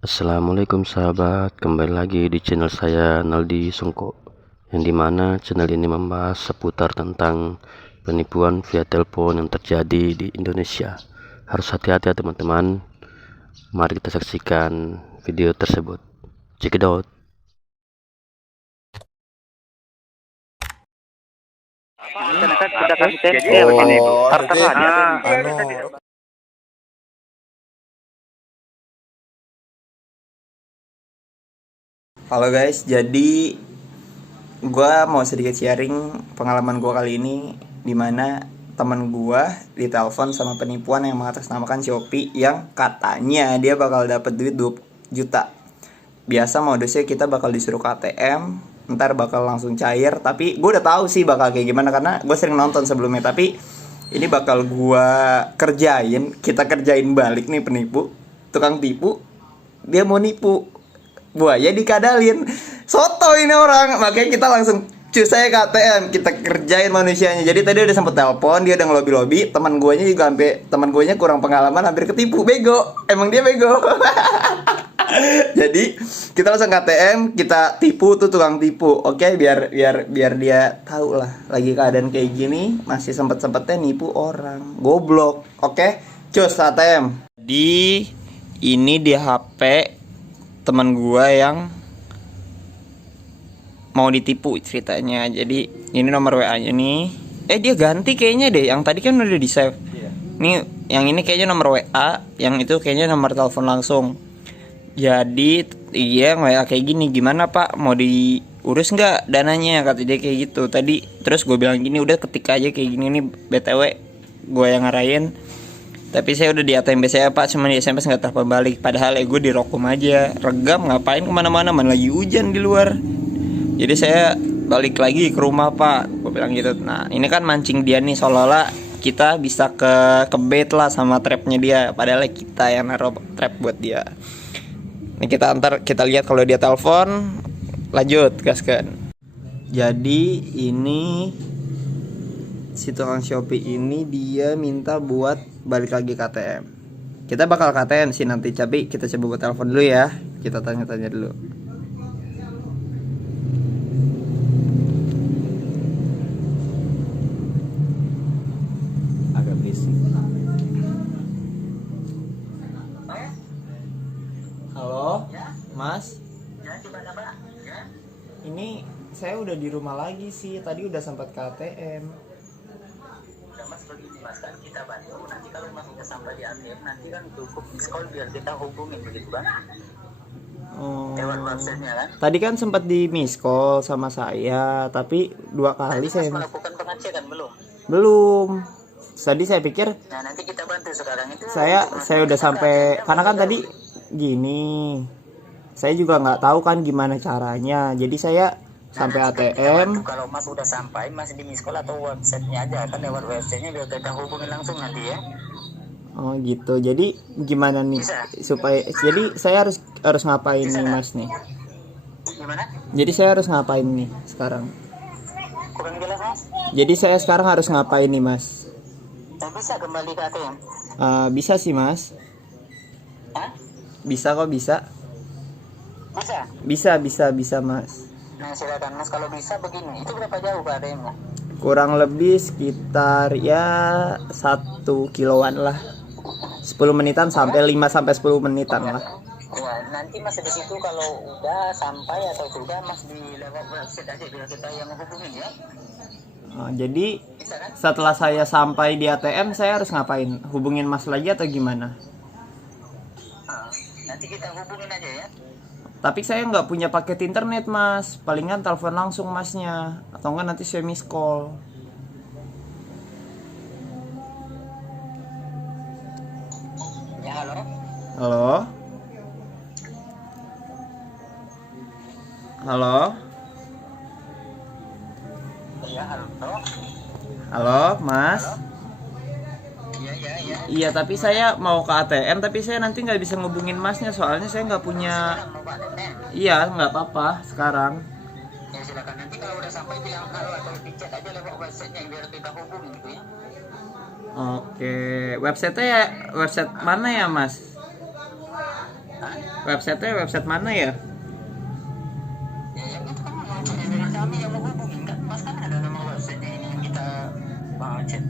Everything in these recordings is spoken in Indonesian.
Assalamualaikum sahabat, kembali lagi di channel saya Naldi Sungko, yang dimana channel ini membahas seputar tentang penipuan via telepon yang terjadi di Indonesia. Harus hati-hati ya teman-teman. Mari kita saksikan video tersebut. Check it out. Sudah kami tempel begini Bu. Tertera di Halo guys, jadi gue mau sedikit sharing pengalaman gue kali ini, dimana teman gue ditelepon sama penipuan yang mengatasnamakan Shopee yang katanya dia bakal dapat duit 20 juta. Biasa modusnya kita bakal disuruh ke ATM, ntar bakal langsung cair. Tapi gue udah tahu sih bakal kayak gimana karena gue sering nonton sebelumnya. Tapi ini bakal gue kita kerjain balik nih penipu, tukang tipu. Dia mau nipu, buaya dikadalin. Soto ini orang, makanya kita langsung cus saya ke ATM, kita kerjain manusianya. Jadi tadi udah sempet telepon, dia udah ngelobi-lobi. Teman guanya juga sampai teman guanya kurang pengalaman hampir ketipu, bego. Emang dia bego. Jadi kita langsung ke ATM, kita tipu tuh tukang tipu. Oke, biar dia tahu lah lagi keadaan kayak gini masih sempet-sempetnya nipu orang. Goblok. Oke, cus ATM. Di ini di HP teman gua yang mau ditipu ceritanya. Jadi ini nomor WA-nya nih. Dia ganti kayaknya deh. Yang tadi kan udah di save. Nih yang ini kayaknya nomor WA, yang itu kayaknya nomor telepon langsung. Jadi iya WA kayak gini, gimana Pak, mau diurus nggak dananya, kata dia kayak gitu tadi. Terus gue bilang gini, udah ketik aja kayak gini nih, BTW gue yang ngarahin. Tapi saya udah di ATM saya Pak, cuma di SMS nggak telepon balik. Padahal gue di Rokom aja, regam, ngapain kemana-mana, mana lagi hujan di luar. Jadi saya balik lagi ke rumah Pak, gue bilang gitu. Nah ini kan mancing dia nih, seolah-olah kita bisa ke bait lah sama trapnya dia. Padahal kita yang naruh trap buat dia. Ini kita lihat kalau dia telepon, lanjut gaskan. Jadi ini si tukang Shopee ini dia minta buat balik lagi ke ATM. Kita bakal ke ATM sih nanti, tapi kita coba buat telepon dulu ya. Kita tanya-tanya dulu. Agak berisik. Halo, Mas. Ini saya udah di rumah lagi sih. Tadi udah sempat ke ATM. Mas begini Mas, kan kita bantu. Nanti kalau Mas udah sampai di ATM, nanti kan cukup call biar kita hubungin begitu kan? Lewat websitenya kan? Tadi kan sempat di miss call sama saya, tapi 2 kali Mas saya melakukan pengecekan belum? belum. Tadi saya pikir Nah nanti kita bantu sekarang itu. saya udah sampai, karena kan tadi gini, saya juga nggak tahu kan gimana caranya. Jadi saya sampai ATM. Kalau Mas udah sampai, Mas di miss call atau websitenya aja kan, lewat websitenya biar kita hubungin langsung nanti ya. Oh gitu. Jadi gimana nih Bisa. supaya, jadi saya harus ngapain nih Mas nih? Gimana? Jadi saya harus ngapain nih sekarang? Kurang jelas Mas? Jadi saya sekarang harus ngapain nih Mas? Yang bisa kembali ke ATM? Bisa sih Mas. Hah? Bisa kok, bisa. Bisa Mas. Nah silakan Mas, kalau bisa begini, itu berapa jauh ke ATM-nya? Kurang lebih sekitar ya 1 kiloan lah. 10 menitan sampai 5 sampai 10 menitan lah. Ya, nanti Mas di situ kalau udah sampai atau sudah Mas di lewat website aja biar kita yang hubungin ya. Jadi Bisa kan? setelah saya sampai di ATM saya harus ngapain? Hubungin Mas lagi atau gimana? Nanti kita hubungin aja ya. Tapi saya nggak punya paket internet Mas. Palingan telepon langsung Masnya, atau enggak nanti saya miss call. Ya halo. Halo? Halo? Ya halo. Halo Mas? Iya. Iya, tapi saya mau ke ATM, tapi saya nanti nggak bisa ngubungin Masnya, soalnya saya nggak punya. Mau Pak Nenek? Iya, nggak apa-apa sekarang. Ya silakan, nanti kalau udah sampai bilang halo atau di chat aja lewat websitenya biar kita hubungin gitu ya. Oke, website mana ya Mas? Hah? Websitenya website mana ya? Ya yang itu kan dengan kami yang mau hubungin kan, mas kan ada nama websitenya ini yang kita chat.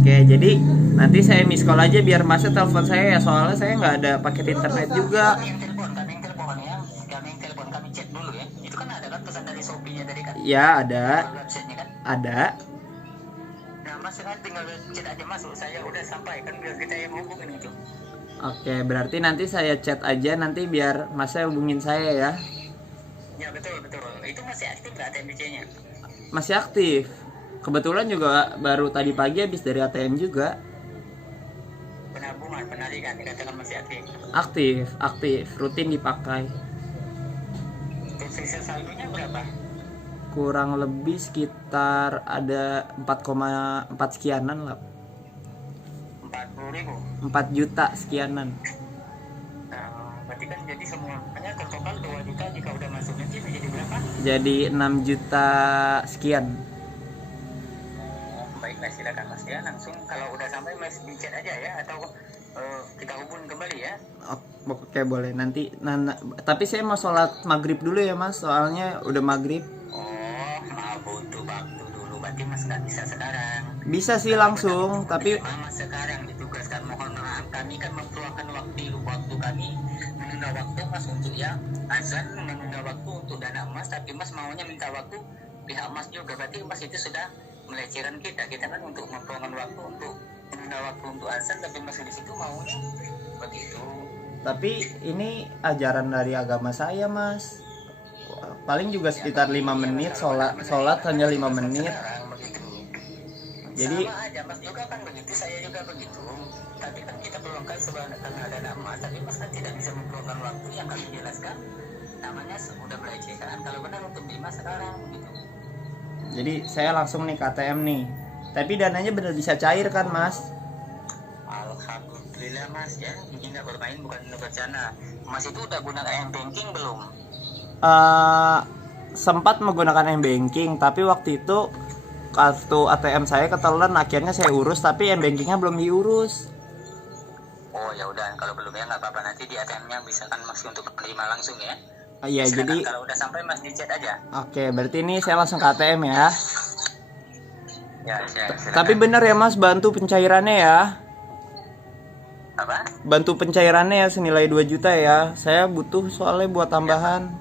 Oke, jadi nanti saya miss call aja biar masnya telepon saya ya, soalnya saya nggak ada paket internet juga. Kami yang telepon ya, kami yang telepon, kami chat dulu ya. Itu kan ada kan pesan dari Shopee-nya tadi kan? Ya ada, Websitenya kan? ada. Nah mas kan tinggal chat aja masuk, saya udah sampaikan biar kita yang hubungin itu. Oke, berarti nanti saya chat aja nanti biar masnya hubungin saya ya. Ya betul. Itu masih aktif nggak ATM-nya? Masih aktif. Kebetulan juga baru tadi pagi habis dari ATM juga. Penabungan, penarikan dikatakan masih aktif. Aktif, rutin dipakai. Untuk sisa saldonya berapa? Kurang lebih sekitar ada 4,4 sekianan lah. 40.000. 4 juta sekianan. Nah, berarti kan jadi semuanya total 2 juta jika udah masuk nanti menjadi berapa? Jadi 6 juta sekian. Baiklah silakan mas ya, langsung kalau udah sampai mas di chat aja ya, atau kita hubungin kembali ya. Oke, boleh nanti. Tapi saya mau sholat maghrib dulu ya mas, soalnya udah maghrib. Oh, mau butuh waktu dulu, berarti mas nggak bisa sekarang. Bisa sih langsung, tapi mas sekarang ditugaskan, mohon maaf kami kan memperluangkan waktu kami menunda waktu mas untuk ya azan, menunda waktu untuk dana emas, tapi mas maunya minta waktu pihak mas juga, berarti mas itu sudah melecehkan kita kan untuk memperluangkan waktu untuk menunda waktu untuk azan, tapi masih di situ maunya begitu. Tapi ini ajaran dari agama saya mas. Paling juga sekitar 5 menit sholat hanya 5 menit. Jadi sama aja mas juga kan begitu, saya juga begitu, tapi kan kita perlukan sebenarnya karena ada nama, tapi mas kan tidak bisa memperlukan waktu yang kami jelaskan, namanya sudah melecehkan kalau benar untuk lima sekarang gitu. Jadi saya langsung nih ke ATM nih. Tapi dananya benar bisa cair kan mas? Alhamdulillah mas ya, ini nggak bermain bukan bencana. Mas itu udah gunakan banking belum? Sempat menggunakan m-banking, tapi waktu itu kartu ATM saya ketelan, akhirnya saya urus, tapi m-bankingnya belum diurus. Oh ya udah, kalau belum ya nggak apa-apa, nanti di ATM-nya bisa kan mas untuk menerima langsung ya. Iya, jadi kalau udah sampai mas di chat aja. Oke, berarti ini saya langsung ke ATM ya. Ya, silakan. Tapi bener ya mas, bantu pencairannya ya. Apa? Bantu pencairannya ya senilai 2 juta ya. Saya butuh soalnya buat tambahan.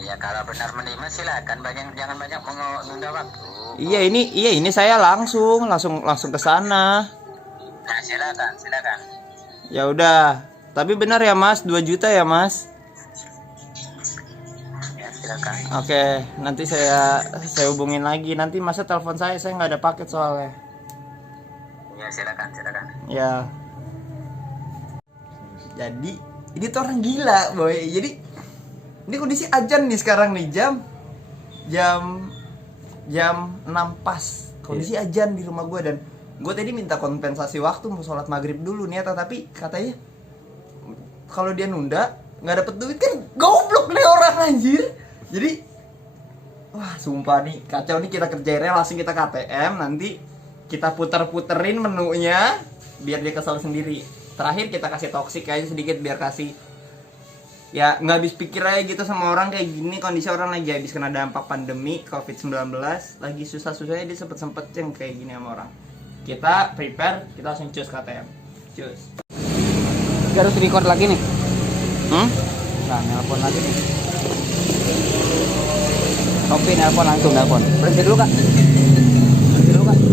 Iya, kalau benar menerima silakan, jangan banyak menunda waktu. Iya ini saya langsung ke sana. Nah, silakan. Ya udah. Tapi benar ya mas, 2 juta ya mas. Ya, silakan. Oke, nanti saya hubungin lagi. Nanti masa telepon saya nggak ada paket soalnya. Ya, silakan. Ya. Jadi ini tuh orang gila, boy. Jadi ini kondisi azan nih sekarang nih, jam 6 pas. Kondisi azan di rumah gue, dan gue tadi minta kompensasi waktu mau sholat maghrib dulu nih, tapi katanya kalau dia nunda nggak dapet duit, kan goblok nih orang anjir. Jadi wah sumpah nih kacau nih, kita kerjainnya langsung kita ke ATM, nanti kita puterin menunya biar dia kesal sendiri. Terakhir kita kasih toksik aja sedikit biar kasih ya nggak habis pikir aja gitu sama orang kayak gini. Kondisi orang lagi habis kena dampak pandemi COVID-19, lagi susah-susahnya dia sempet yang kayak gini sama orang. Kita prepare, kita langsung cus ke ATM. Cus. Harus record lagi nih. Nah, nelpon lagi nih. Kopi nelpon langsung nelpon. Berhenti dulu kak.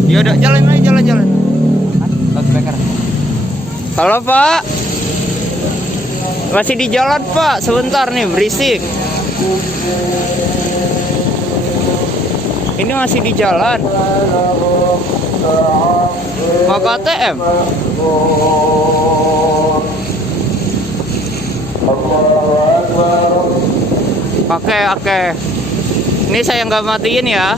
Ya udah, jalan. Loudspeaker. Halo Pak. Masih di jalan Pak, sebentar nih berisik. Ini masih di jalan. Mau ke ATM? Oke. Ini saya nggak matiin ya.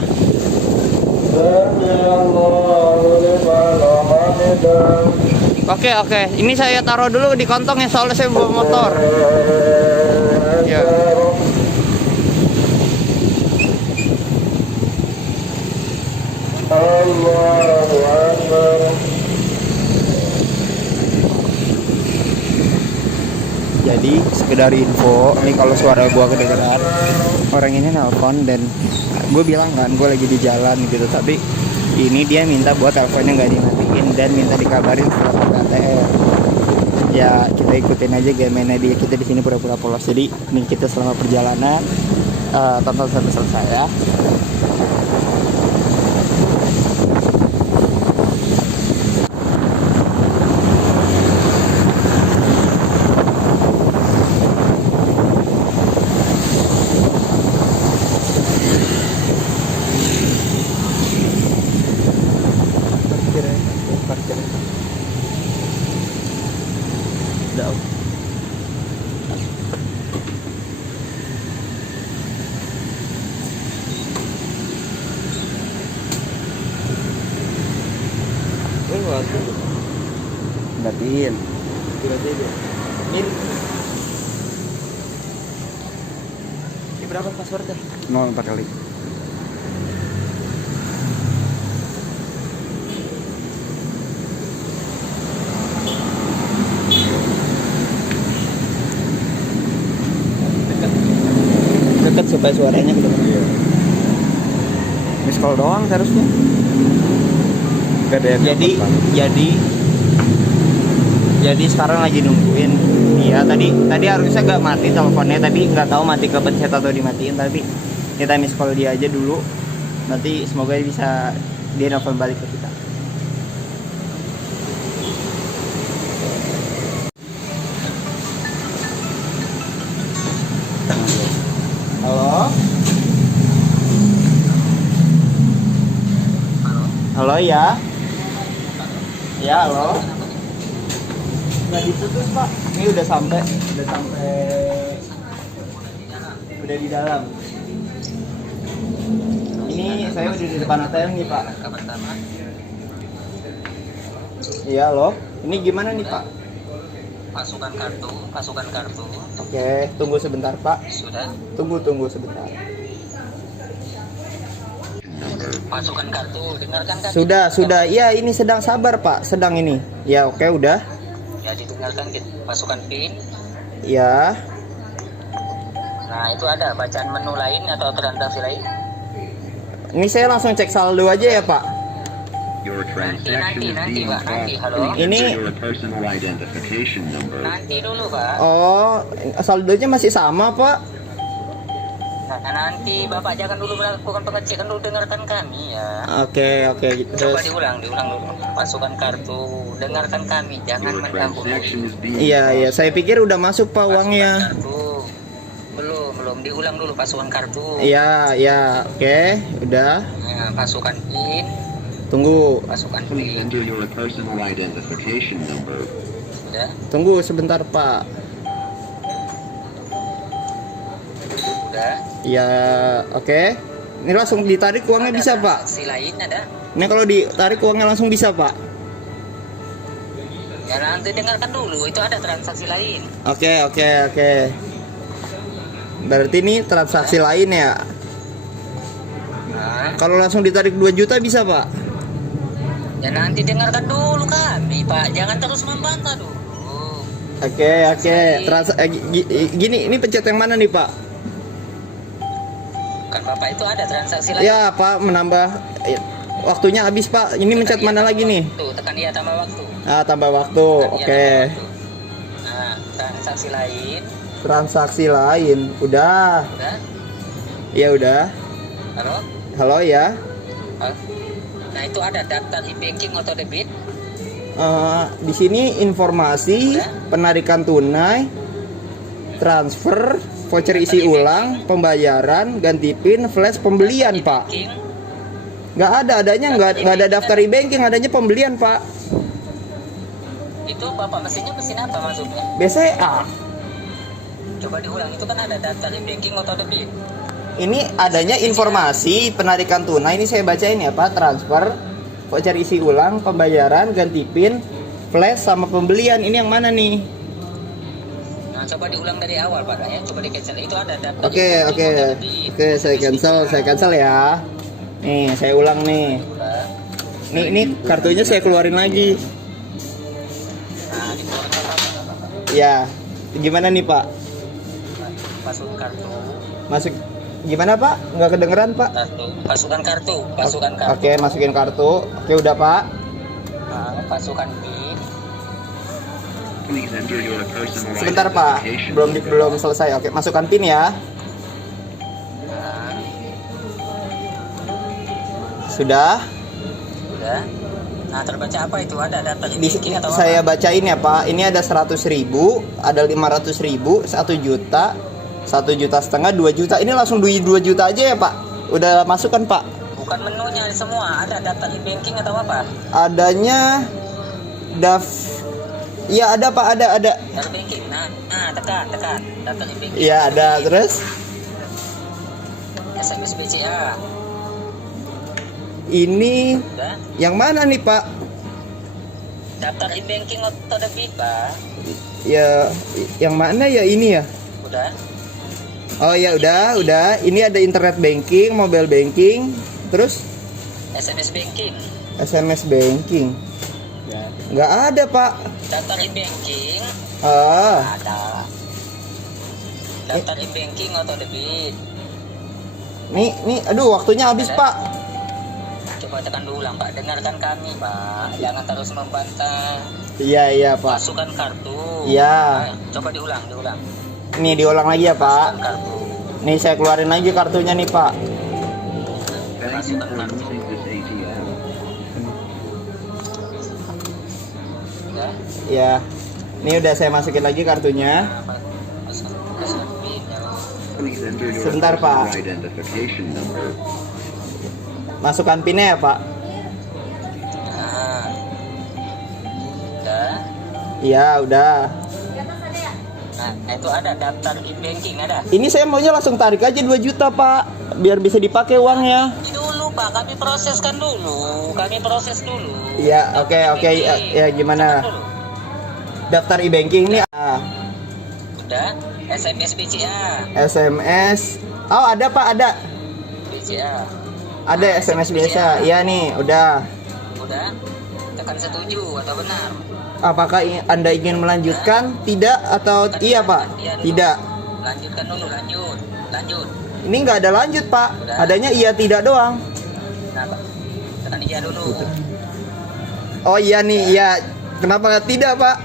Oke. Ini saya taruh dulu di kantong ya, soalnya saya bawa motor. Ya. Jadi sekedar info, nih kalau suara gua kedengeran, orang ini nelpon dan gue bilang kan gue lagi di jalan gitu, tapi ini dia minta buat teleponnya nggak dimatiin dan minta dikabarin setelah pakai ATM. Ya kita ikutin aja game-nya dia, kita di sini pura-pura polos. Jadi ini kita selama perjalanan tonton sampai selesai ya. Parkir. Udah. Batin. Ini berapa passwordnya? 04 kali. Deket supaya suaranya kedengeran. Iya. Miss call doang seharusnya. Jadi sekarang lagi nungguin dia. Tadi harusnya gak mati teleponnya, tapi nggak tahu mati kepencet atau dimatiin. Tapi kita miss call dia aja dulu. Nanti semoga bisa dia nelfon balik ke kita. Halo? Halo ya? Ya halo? Nggak ditutup pak. Ini udah sampai. Udah di dalam. Ini saya udah di depan ATM nih pak. Iya halo? Ini gimana nih pak? Masukkan kartu. Oke, tunggu sebentar pak. Sudah. Tunggu sebentar. Masukkan kartu, dengarkan kan? Sudah. Iya, ini sedang sabar pak. Sedang ini. Ya oke udah. Ya didengarkan, masukkan PIN. Ya. Nah itu ada bacaan menu lain atau transaksi lain? Ini saya langsung cek saldo aja ya pak. Nanti pak, halo. Ini Nanti dulu pak. oh saldonya masih sama pak. Nah, nanti bapak jangan dulu melakukan pengecekan dulu, dengarkan kami ya. Oke Coba terus. diulang dulu. Masukkan kartu, dengarkan kami, jangan mendahului. Iya saya pikir udah masuk pak uangnya. Kartu. Belum diulang dulu, pasukan kartu. Iya oke udah. Nah, pasukan PIN. Tunggu PIN. Sudah. Tunggu sebentar pak. Sudah. Ya oke. Ini langsung ditarik uangnya Ada bisa pak. transaksi lain ada? Ini kalau ditarik uangnya langsung bisa pak. Ya nanti dengarkan dulu, itu ada transaksi lain. Oke. Berarti ini transaksi lain ya. Nah, Kalau langsung ditarik 2 juta bisa pak. ya nanti dengarkan dulu kami pak, jangan terus membantah dulu. Oke. Gini, ini pencet yang mana nih pak? Kan bapak itu ada transaksi lain. Ya pak, menambah waktunya habis pak. Ini mencet Tekan mana iya, lagi tambah nih? waktu. Tekan iya tambah waktu. Tambah waktu. Tekan iya, Oke. tambah waktu. Nah, transaksi lain. Transaksi lain. Udah. Udah. Ya udah. Halo ya. Nah itu ada daftar e-banking atau debit. Di sini informasi penarikan tunai, transfer, voucher isi ulang, pembayaran, ganti PIN, flash, pembelian pak. E-banking. Nggak nggak ada daftar e-banking, adanya pembelian pak. Itu bapak mesin apa maksudnya? BCA. Coba diulang, itu kan ada daftar e-banking atau debit. Ini adanya informasi penarikan tunai, ini saya bacain ya pak. Transfer, voucher isi ulang, pembayaran, ganti PIN, flash, sama pembelian. Ini yang mana nih? Nah coba diulang dari awal pak ya, coba di cancel. Itu ada daftar Oke, saya cancel ya. Nih saya ulang nih. Ini kartunya saya keluarin lagi. Nah dikeluarkan apa? Ya, Gimana nih Pak? Masukkan kartu. Masuk gimana Pak? Nggak kedengeran Pak? Masukkan kartu. Oke, masukin kartu. Oke, udah Pak. Nah, masukkan PIN. Sebentar Pak, belum selesai. Oke, masukkan PIN ya. Nah, Sudah. udah. Nah, terbaca apa itu? Ada data Di, banking atau saya apa? bacain ya Pak. Ini ada 100.000, ada 500.000, 1 juta, 1,5 juta, 2 juta. Ini langsung 2 juta aja ya Pak. Udah masukkan Pak. Bukan menunya semua. Ada data banking atau apa? Adanya iya ada Pak, ada. Data banking. Nah, tekan. Data banking. Iya ada. Terus SMS BCA. ini Udah. yang mana nih Pak? Daftar e-banking atau debit, Pak? Ya yang mana ya ini ya? Udah. Oh ya udah. Ini ada internet banking, mobile banking, terus SMS banking. SMS banking. Nggak ada Pak. Daftar e-banking Ah, ada. Daftar e-banking atau debit. nih, aduh waktunya habis Pak. Coba tekan ulang, Pak. Dengarkan kami, Pak. Jangan terus membantah. Iya Pak. Masukkan kartu. Iya. Ayo, coba diulang. Nih diulang lagi ya Pak. Masukkan kartu. Nih saya keluarin lagi kartunya nih Pak. Masukkan kartu. Ya. Ya. Ini udah saya masukin lagi kartunya. Masukkan PIN. Sebentar Pak. Masukkan pinnya ya Pak. Nah. Udah. Iya udah. Nah, itu ada daftar e-banking ada. Ini saya maunya langsung tarik aja 2 juta Pak, biar bisa dipakai uangnya. Ini dulu, Pak. Kami proseskan dulu. Kami proses dulu. Iya oke ya gimana? Tekan dulu. Daftar e-banking nih. Udah. SMS BCA. SMS. Oh ada Pak, ada. BCA. Ada SMS biasa. Iya nih, udah. Udah. Tekan setuju atau benar. Apakah Anda ingin melanjutkan? Tidak atau iya Pak? Tidak. Lanjutkan dulu, lanjut. Ini nggak ada lanjut Pak. Adanya iya tidak doang. Nah, Pak. Tekan iya dulu. Oh iya nih, iya. Kenapa nggak tidak Pak?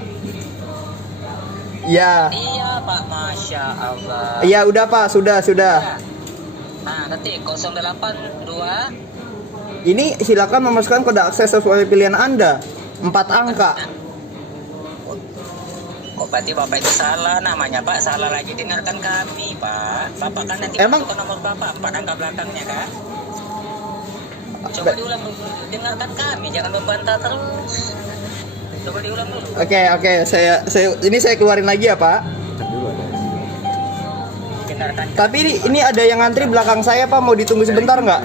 Iya. Iya, Pak. Masya Allah. Iya udah Pak, sudah. Nah, ketik 082. Ini silakan memasukkan kode akses sesuai pilihan Anda. 4 angka. Kok berarti Bapak itu salah namanya, Pak? Salah lagi. Dengarkan kami, Pak. Bapak kan nanti Emang- masukkan nomor Bapak 4 angka belakangnya, kan? Coba diulang dulu. Dengarkan kami, jangan membantah terus. Coba diulang dulu. Oke, saya keluarin lagi ya Pak. Dengarkan. Tapi ini ada yang ngantri belakang saya Pak, mau ditunggu sebentar nggak?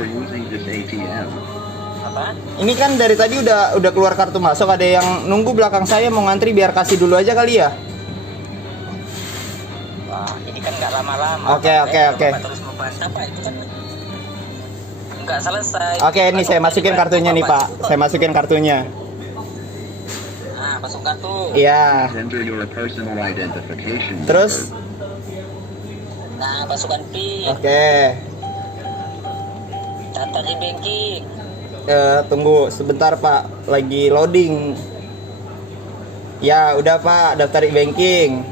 Apa? Ini kan dari tadi udah keluar kartu masuk, ada yang nunggu belakang saya mau ngantri, biar kasih dulu aja kali ya. Wah, ini kan nggak lama-lama. Oke. Bapak terus membantah, Pak. Itu kan nggak selesai. Oke, ini saya masukin kartunya nih Pak. Saya masukin kartunya. Nah, masuk kartu. Iya. Terus, Nah, masukkan PIN. oke. Daftar e-banking. Tunggu sebentar Pak, lagi loading. Ya udah Pak, daftar e-banking.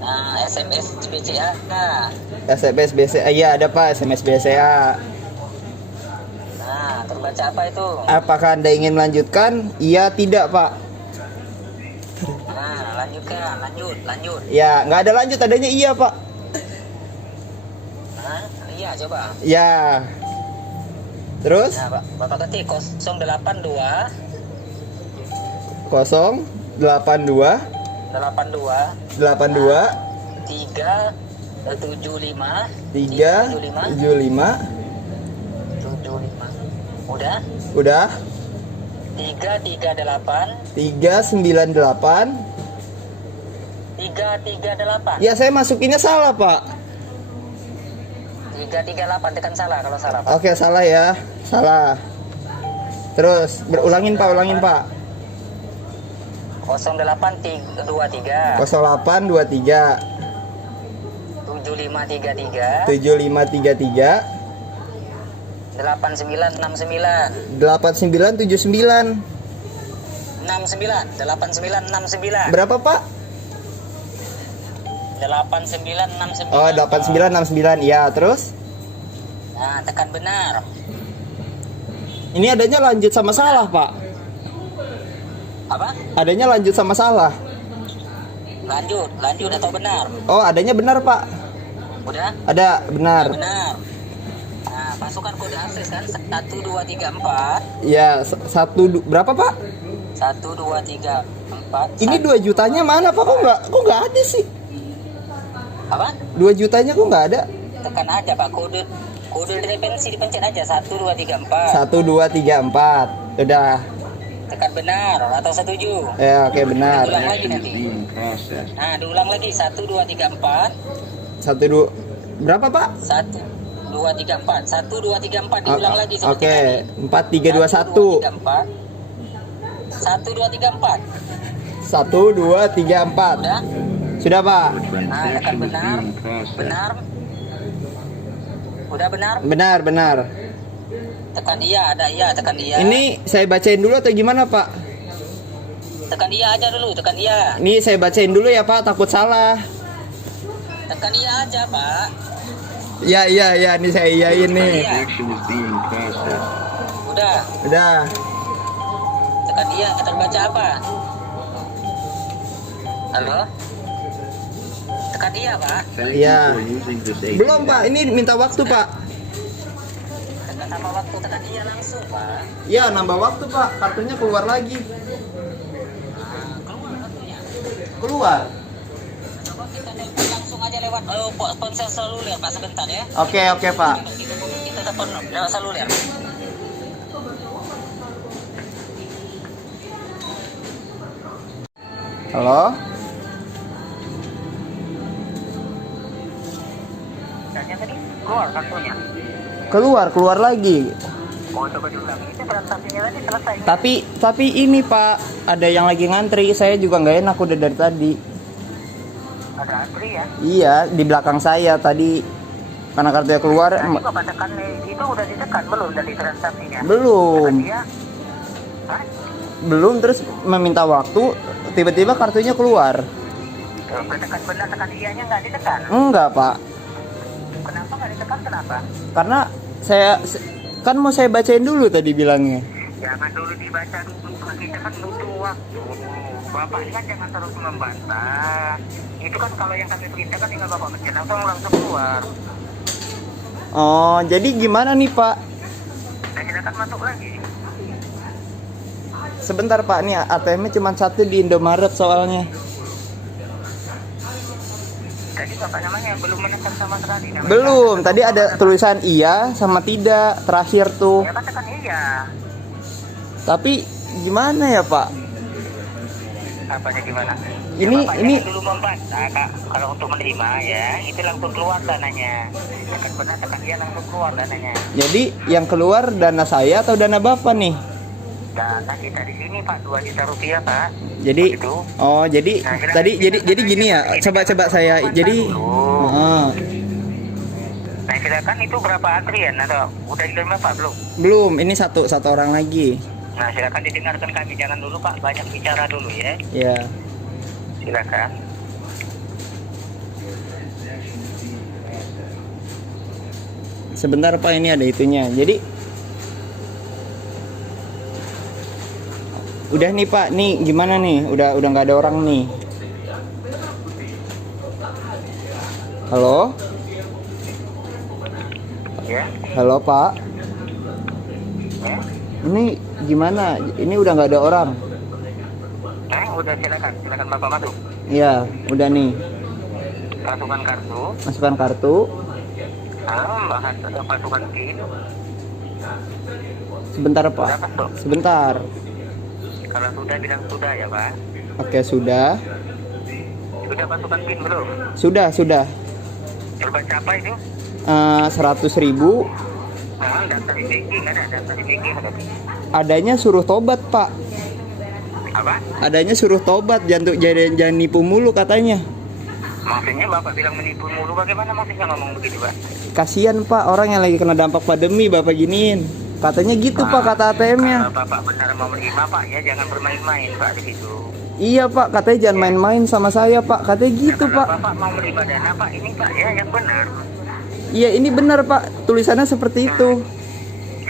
Nah, SMS BCA. Nah, SMS BCA, iya ada Pak, SMS BCA. nah, terbaca apa itu? Apakah Anda ingin melanjutkan? Iya, tidak Pak. Nah, lanjutkan, lanjut. Ya, nggak ada lanjut, adanya iya Pak. Nah, iya coba. Ya. Terus Nah, Bapak ketik 082 082 82 82 375 375 75. Udah? 338 398. 338. Ya, saya masukinnya salah Pak. 338 tekan salah kalau salah, Pak. Oke, salah ya. Salah. Terus ulangin Pak. 0823 0823 7533 7533 8969 8979. 89 Berapa, Pak? 8969. Oh, 8969. Ya, terus? Nah, tekan benar. Ini adanya lanjut sama salah, Pak. Apa? Adanya lanjut sama salah. Lanjut atau benar? Oh, adanya benar, Pak. Udah? Ada, benar. Benar. Nah, masukkan kode akses kan 1234. Ya, berapa, Pak? 1234. Ini 2 jutanya mana, Pak? Kok nggak ada sih? Apa? 2 jutanya kok nggak ada? Tekan aja Pak, kode referensi dipencet aja 1234. 1234. Udah. Tekan benar atau setuju. Ya, oke, benar. Diulang lagi nanti. Nah, diulang lagi 1234. Berapa, Pak? 1234. 1234 diulang lagi seperti Oke, tadi. 4321. 1234. 1234. Udah? Sudah, Pak. Nah, tekan benar. Benar. Udah benar? Benar. Tekan iya, ada iya, tekan iya. Ini saya bacain dulu atau gimana, Pak? Tekan iya aja dulu, tekan iya. Ini saya bacain dulu ya, Pak, takut salah. Tekan iya aja, Pak. Ya, ini saya iyain nih. Iya. Udah, tekan iya, terbaca apa? Halo? Tekan iya, Pak. Iya. Belum, Pak. Ini minta waktu, Pak. Tekan sama waktu, tekan iya langsung, Pak. Ya, nambah waktu, Pak. Kartunya keluar lagi. Nah, keluar kartunya. Keluar. Coba kita telepon langsung aja lewat ponsel seluler, Pak, sebentar ya. Oke, Pak. Kita telepon lewat seluler. Halo? Tanya tadi, keluar kartunya. Keluar lagi. Oh, coba diulang. Itu transaksinya tadi selesai. Tapi ini, Pak, ada yang lagi ngantri. Saya juga nggak enak udah dari tadi. Ada antri ya? Iya, di belakang saya tadi karena kartunya keluar. Tadi Bapak tekan itu udah ditekan belum dari transaksinya? Belum. Tekan dia. Hah? Belum, terus meminta waktu, tiba-tiba kartunya keluar. Tekan benar, tekan ianya nggak ditekan? Enggak, Pak. Kenapa nggak ditekan, kenapa? Karena kan mau saya bacain dulu tadi bilangnya. Jangan dulu dibaca dulu, kita kan butuh waktu. Bapak ini kan jangan terus membantah. Itu kan kalau yang kami perintahkan tinggal Bapak mencet langsung keluar. Oh, jadi gimana nih, Pak? Nah, silakan masuk lagi. Sebentar, Pak, nih ATM-nya cuma satu di Indomaret soalnya. Tadi Bapak namanya belum menekan sama sekali. Namanya Belum, tadi ada tulisan iya sama tidak terakhir tuh. ya kan tekan iya. Tapi gimana ya, Pak? Apanya gimana? Ini Bapak ini jangan dulu membantah, Kak. Kalau untuk menerima ya, itu langsung keluar dananya. Tekan benar, tekan iya langsung keluar dananya. jadi yang keluar dana saya atau dana Bapak nih? Dana kita di sini Pak, 2 juta rupiah Pak. Jadi Itu. oh, jadi Nah, silakan. tadi jadi gini ya. Coba saya jadi heeh. Nah, silakan itu berapa antrian atau udah diterima Pak belum? Belum, ini satu orang lagi. Nah, silakan didengarkan kami, jangan dulu Pak, banyak bicara dulu ya. Ya. Silakan. Sebentar, Pak, ini ada itunya. Jadi udah nih, Pak. Nih gimana nih? Udah nggak ada orang nih. Halo? Ya. Halo, Pak. Ya. Ini gimana? Ini udah nggak ada orang. Udah silakan Bapak masuk. Iya, udah nih. Masukkan kartu. Masukkan kartu. Masukkan PIN. Sebentar, Pak. Udah masuk. Sebentar. Kalau sudah bilang sudah ya Pak. Oke, sudah. Sudah masukkan PIN belum? Sudah. Terbaca apa itu? 100.000. Daftar di banking ada, daftar di banking ada. Adanya suruh tobat, Pak. Apa? Adanya suruh tobat, jangan nipu mulu katanya. Maksudnya Bapak bilang menipu mulu, bagaimana maksudnya ngomong begitu, Pak? Kasihan Pak, orang yang lagi kena dampak pandemi Bapak giniin. Katanya gitu Pak kata ATM-nya. Kalau Bapak benar mau menerima Pak, ya jangan bermain-main Pak di situ. Iya Pak, katanya jangan main-main sama saya Pak. Katanya gitu Kalau Pak. Bapak mau menerima dana Pak, ini Pak ya yang benar. Iya ini benar Pak, tulisannya seperti itu.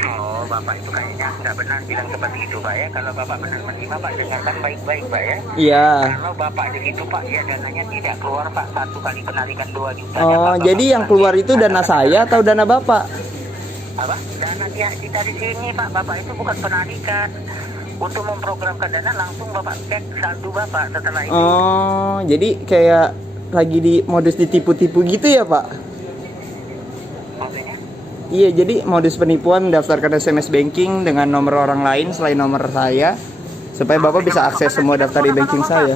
Oh, Bapak itu kayaknya nggak benar bilang seperti itu Pak ya. Kalau Bapak benar menerima Pak, dengarkan baik-baik Pak ya. Iya. Kalau Bapak di situ Pak, ya dananya tidak keluar Pak. 1 kali penarikan 2 juta. Oh, jadi yang keluar itu dana saya atau dana Bapak? Apa? Dana kita di sini Pak, Bapak itu bukan penarikan. Untuk memprogramkan dana langsung Bapak cek saldo Bapak setelah itu. Oh, jadi kayak lagi di modus ditipu-tipu gitu ya Pak? Maksudnya? Iya, jadi modus penipuan mendaftarkan SMS banking dengan nomor orang lain selain nomor saya supaya Bapak bisa akses semua daftar e-banking saya.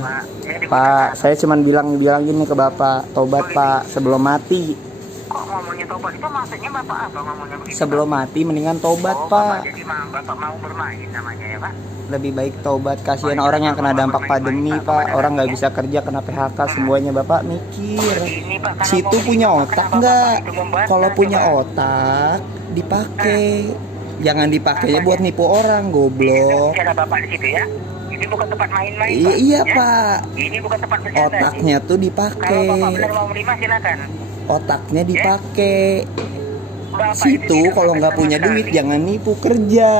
Pak, saya cuma bilang gini ke Bapak, tobat Pak sebelum mati. Kok ngomongnya tobat itu maksudnya Bapak apa ngomongnya begitu? Sebelum mati mendingan tobat Oh, Pak. Bapak, jadi Bapak mau bermain namanya ya Pak? Lebih baik tobat, kasihan orang yang kena dampak pandemi Pak. Orang nggak bisa kerja, kena PHK semuanya. Bapak mikir, Ini Pak, kalau situ mau punya menerima, otak kenapa nggak? Bapak itu membantah, Kalau punya coba? otak dipakai, jangan dipakainya buat nipu orang, goblok. Cara Bapak di situ ya. Ini bukan tempat main-main Iya, Pak, iya ya? Pak, Ini bukan tempat bercanda. otaknya tuh Kalau dipakai, Bapak benar mau menerima silakan. otaknya dipakai. Bapak Situ itu tidak kalau nggak sama punya sekali. duit jangan nipu kerja.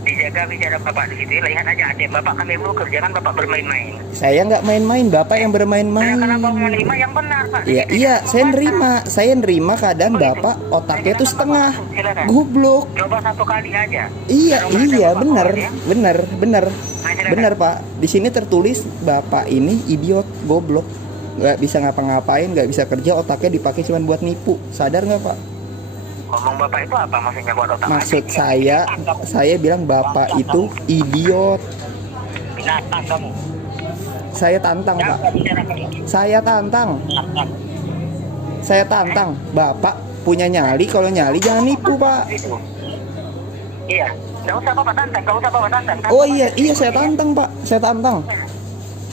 Dijaga bicara Bapak di situ. Lihat aja ATM Bapak kami dulu kerjakan Bapak bermain-main. Saya nggak main-main, Bapak yang Nah, bermain-main. kenapa mau menerima yang benar Pak? Iya, Di situ iya, jangan saya nerima keadaan Bapak otaknya tuh setengah, goblok. Coba 1 kali aja. Iya, Kalau nggak ada iya, Bapak bener, keluar, ya. bener, bener, Nah, silakan. bener Pak. Di sini tertulis Bapak ini idiot, goblok, nggak bisa ngapa-ngapain, nggak bisa kerja, otaknya dipakai cuma buat nipu. Sadar nggak Pak? Ngomong Bapak itu apa maksudnya buat otak? Maksud aja? saya bilang Bapak itu idiot. Binatang kamu. Saya tantang Pak, Jangan bicara kamu. Binatang. saya tantang. Bapak punya nyali, kalau nyali jangan nipu Pak. Itu. Iya. Nggak usah Bapak tantang. Nggak usah Bapak tantang. Oh iya, saya tantang Pak, saya tantang.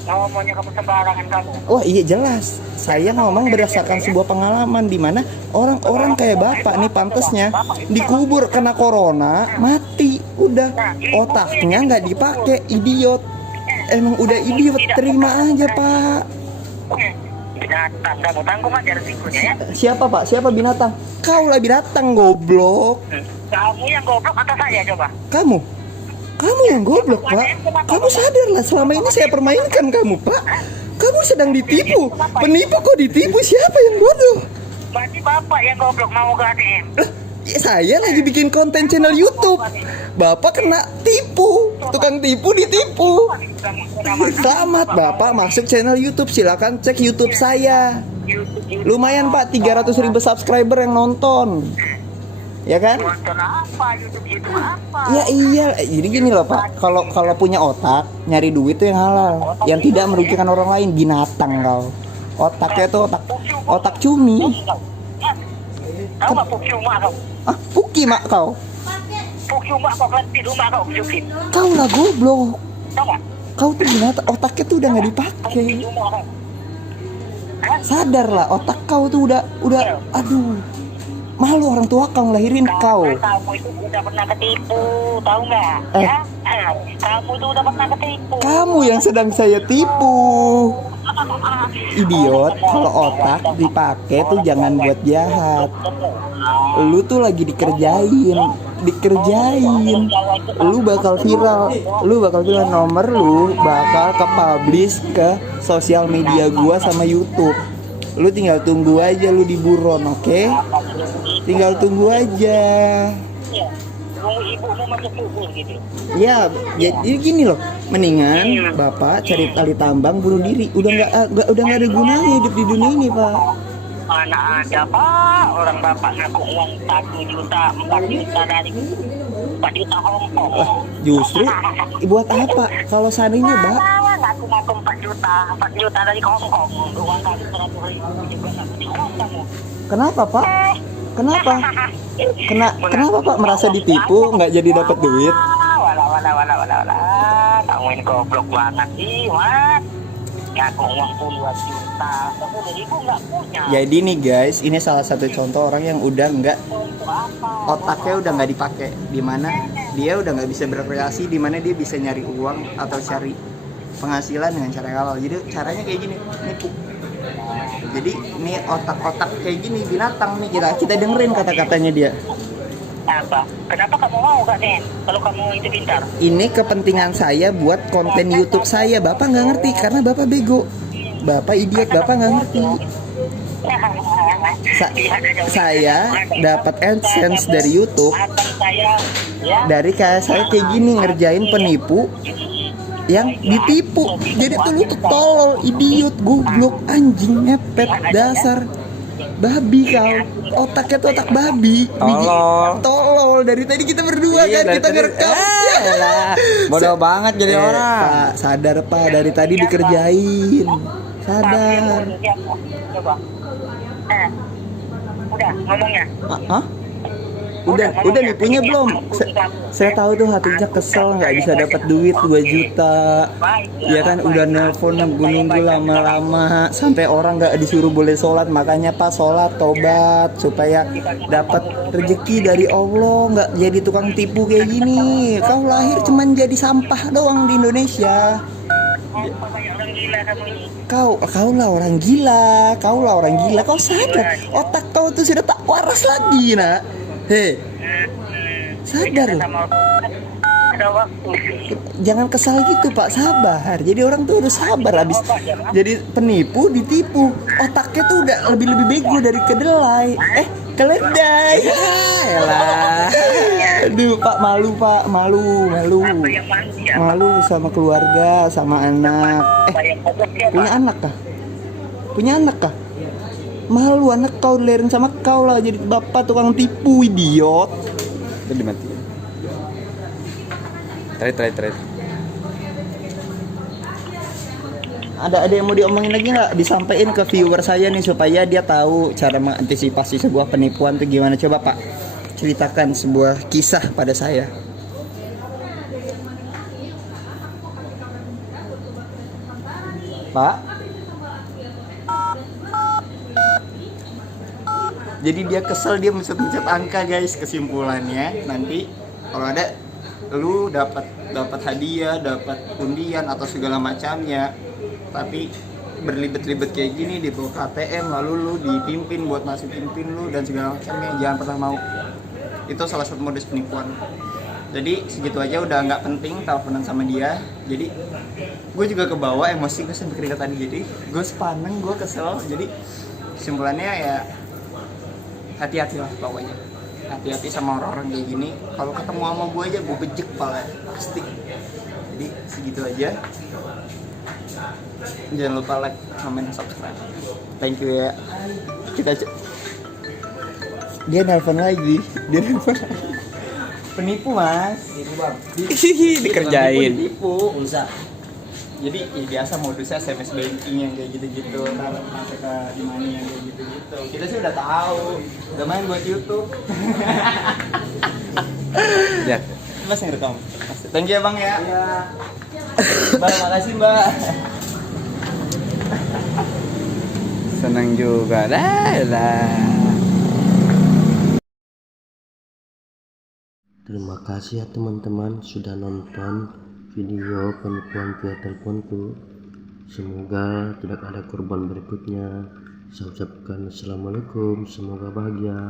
Ngomongnya kamu sembarangan kamu. Oh iya jelas, saya ngomong berdasarkan sebuah pengalaman di mana orang-orang kayak Bapak nih pantesnya dikubur kena corona, mati, udah otaknya nggak dipakai, idiot. Emang udah idiot, terima aja Pak. Binatang kamu, tanggung aja resikonya ya. Siapa Pak? Siapa binatang? Kau lah binatang, goblok. Kamu yang goblok atau saya coba? Kamu yang goblok Pak. Kamu sadarlah selama ini saya permainkan kamu Pak. Kamu sedang ditipu. Penipu kok ditipu, siapa yang bodoh? Berarti Bapak yang goblok mau ke ATM. Saya lagi bikin konten channel YouTube. Bapak kena tipu, tukang tipu ditipu. Selamat Bapak masuk channel YouTube, silakan cek YouTube saya. Lumayan Pak, 300.000 subscriber yang nonton. Ya kan? Nonton apa? YouTube apa? Ya iya, jadi gini loh Pak. Kalau punya otak, nyari duit tuh yang halal, yang tidak merugikan orang lain. Binatang kau. Otaknya tuh otak cumi. Tahu nggak Pukyuma kau? Ah, puki mak kau. Pukyuma kau kelentir rumah kau Pukyukin. Kau lah goblok. Tahu nggak? Kau tuh binatang, otaknya tuh udah nggak dipakai. Rumah kau. Hah? Sadar lah, otak kau tuh udah, aduh. Malu orang tua kau ngelahirin kau. Kamu itu udah pernah ketipu, tahu nggak? Ya? Kamu itu udah pernah ketipu. Kamu yang sedang saya tipu. Idiot, kalau otak dipakai tuh jangan buat jahat. Lu tuh lagi dikerjain. Lu bakal viral. Nomor lu bakal ke-publish ke sosial media gua sama YouTube. Lu tinggal tunggu aja lu di buron, oke? Tinggal tunggu aja. Iya. Tunggu ibumu masuk kubur gitu. Ya, jadi gini loh. Mendingan Bapak cari tali tambang bunuh diri. Udah nggak ada gunanya hidup di dunia ini, Pak. Mana ada Pak, orang Bapak ngaku uang 1 juta, 4 juta dari 4 juta Hongkong. Justru buat apa? Kalau seandainya, Pak, Ngaku 4 juta dari Hongkong. Uang kali 100.000 juga nggak punya uang kamu. kenapa, Pak? Kenapa? Kenapa Pak merasa ditipu nggak jadi dapat duit? Walah. Kamu ini goblok banget sih, Mas. Ngaku uang puluhan juta, 10.000 nggak punya. Jadi nih guys, ini salah satu contoh orang yang udah nggak, Untuk apa? otaknya udah nggak dipakai, dimana dia udah nggak bisa berkreasi, dimana dia bisa nyari uang atau cari penghasilan dengan cara yang halal. Jadi caranya kayak gini, nipu. Jadi ini otak-otak kayak gini binatang nih, kita dengerin kata-katanya dia. Apa? Kenapa kamu mau Kak Den? Kalau kamu itu pintar. Ini kepentingan saya buat konten YouTube saya. Bapak nggak ngerti karena bapak bego, bapak idiot, bapak nggak ngerti. Saya dapat AdSense dari YouTube dari kayak saya kayak gini ngerjain penipu yang ditipu. Jadi tuh lu tuh tolol, idiot, goblok, anjing, ngepet, dasar babi kau. Otaknya tuh otak babi. Tolol dari tadi kita berdua kan kita ngerekam. Bodoh banget jadi orang. Pak, sadar Pak, dari tadi dikerjain. Sadar. Coba. Udah ngomongnya. Hah? Udah nipunya belum? Saya tahu tuh hatinya kesel nggak bisa dapat duit 2 juta. Ya kan udah nelpon nunggu lama-lama sampai orang nggak disuruh boleh sholat, makanya Pak sholat tobat supaya dapat rezeki dari Allah, nggak jadi tukang tipu kayak gini. Kau lahir cuman jadi sampah doang di Indonesia. Orang gila kamu ini. Kau lah orang gila, kau sadar otak kau tuh sudah tak waras lagi nak. Hei, sadar loh. Ada waktu. Jangan kesal gitu Pak, sabar. Jadi orang tuh harus sabar, habis jadi penipu ditipu. Otaknya tuh udah lebih bego dari kedelai. Keledai. Elah. Aduh Pak, malu Pak, malu. Apa yang malu ya? Malu sama keluarga, sama anak. Punya anak kah? Punya anak kah? Malu anak kau dilahirin sama kau lah jadi bapak tukang tipu, idiot. Tadi mati. Try. Ada yang mau diomongin lagi nggak? Disampaikan ke viewer saya nih supaya dia tahu cara mengantisipasi sebuah penipuan tuh gimana. Coba Pak, ceritakan sebuah kisah pada saya. Pak. Jadi dia kesel, dia mencet angka guys. Kesimpulannya nanti kalau ada lu dapat hadiah, dapat undian atau segala macamnya, tapi berlibet-libet kayak gini di bawah KTM, lalu lu dipimpin buat masukin pin lu dan segala macamnya, jangan pernah mau. Itu salah satu modus penipuan. Jadi segitu aja udah nggak penting teleponan sama dia. Jadi gue juga kebawa emosi, gue sampai keringat tadi. Jadi gue sepaneng, gue kesel. Jadi kesimpulannya ya hati-hati lah pokoknya. Hati-hati sama orang-orang kayak gini. Kalau ketemu sama gue aja gue bejek pala pasti. Jadi segitu aja. Jangan lupa like, comment, subscribe. Thank you ya. Dia nelpon lagi. Penipu mas. Dikerjain. Penipu. Jadi ya biasa modusnya SMS banking yang kayak gitu-gitu, taruh masuk ke e-money yang kayak gitu-gitu. Kita sih udah tahu, udah main buat YouTube. Ya, Mas yang rekam. Thank you ya Bang ya. Iya. Mbak, makasih Mbak. Senang juga dah. Terima kasih ya teman-teman sudah nonton video penipuan via telepon tuh. Semoga tidak ada korban berikutnya. Saya ucapkan assalamualaikum, semoga bahagia.